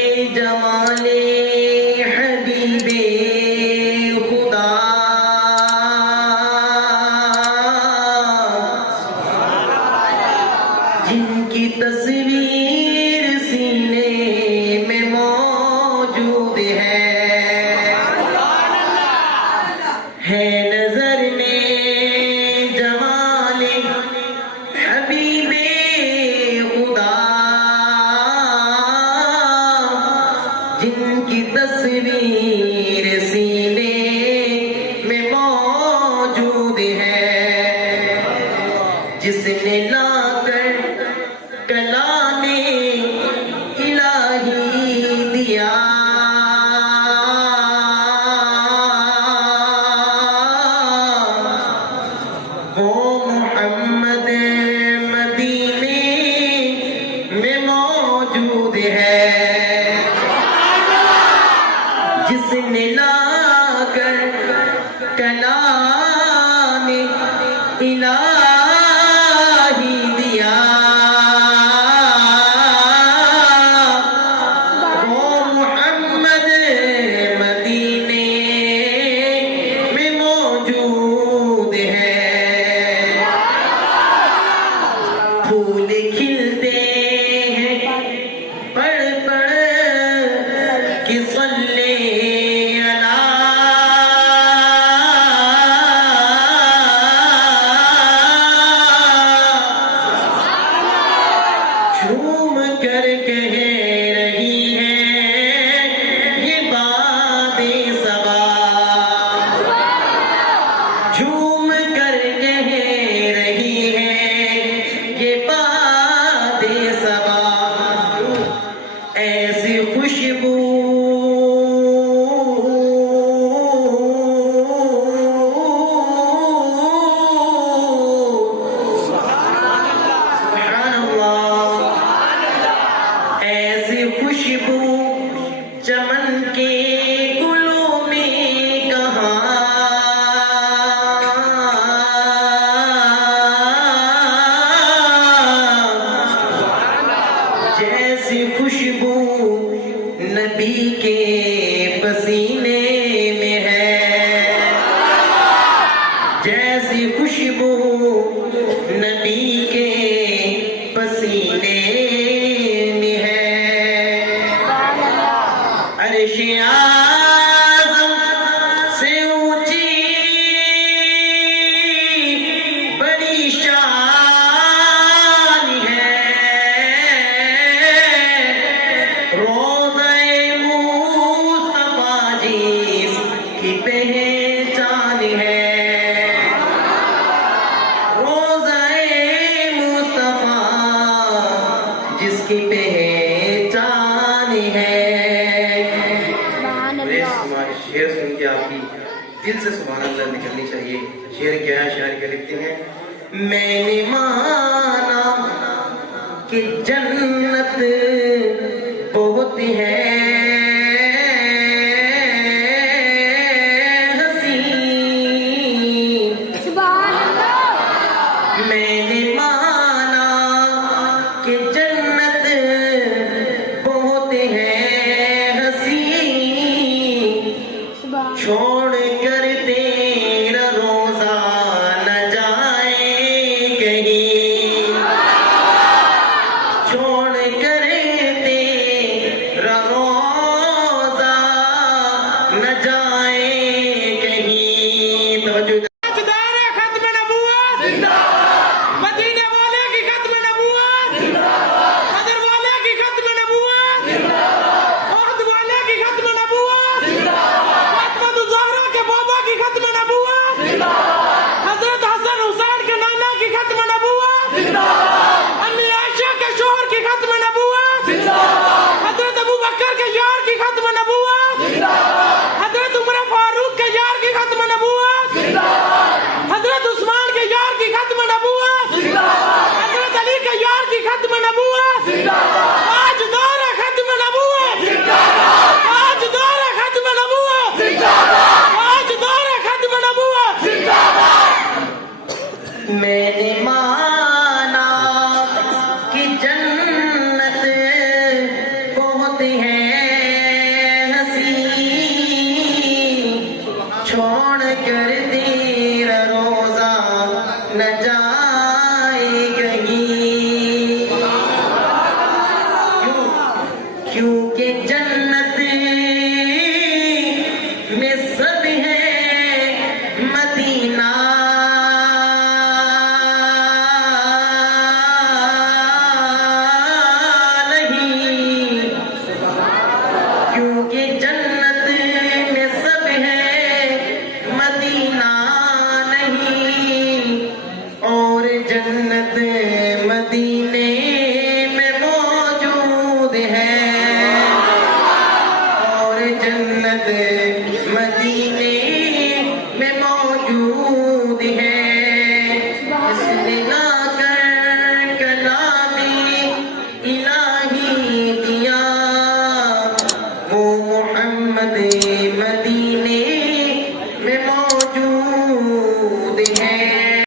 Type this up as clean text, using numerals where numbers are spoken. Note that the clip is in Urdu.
جمال حبیب خدا جن کی تصویر سینے میں موجود ہے نظر میں جمال حبیب خدا جن کی تصویر سینے میں موجود ہے، جس نے لا کر کلام الہی دیا، وہ محمد مدینے میں موجود ہے، جس نے لا کر کلام الہی دیا، وہ محمد مدینے میں موجود ہے۔ پھول کھلتے ہیں پڑھ پڑھ کہ صلی جھوم کر کہہ رہی ہے یہ بات صبا، جھوم کر کہہ رہی ہے یہ بات صبا، ایسی خوشبو خوشبو چمن کے گلوں میں کہاں، جیسی خوشبو نبی کے پسینے میں ہے، جیسی خوشبو نبی کے پسینے عرش اعظم سے اونچی بڑی شان ہے، روضہ مصطفیٰ جس کی پہچان ہے، روضہ مصطفیٰ جس کی پہچان ہے۔ شعر سن کے آپ کی دل سے سبحان اللہ نکلنی چاہیے۔ شعر کیا ہے؟ شاعر کیا لکھتے ہیں؟ میں نے مانا کہ جنت بہت ہے حسین، میں نے مانا کہ جنت بہت ہے چھوڑ کر تیرا روزہ نہ جائے کہیں، چھوڑ کر تیرا روزہ کیونکہ جنت میں سب ہے مدینہ نہیں، کیونکہ جنت میں سب ہے مدینہ نہیں، اور جنت مدینے میں موجود ہے، اور جنت مدینے میں موجود ہے۔ اس نے لا کر کلامی الہی دیا، وہ محمد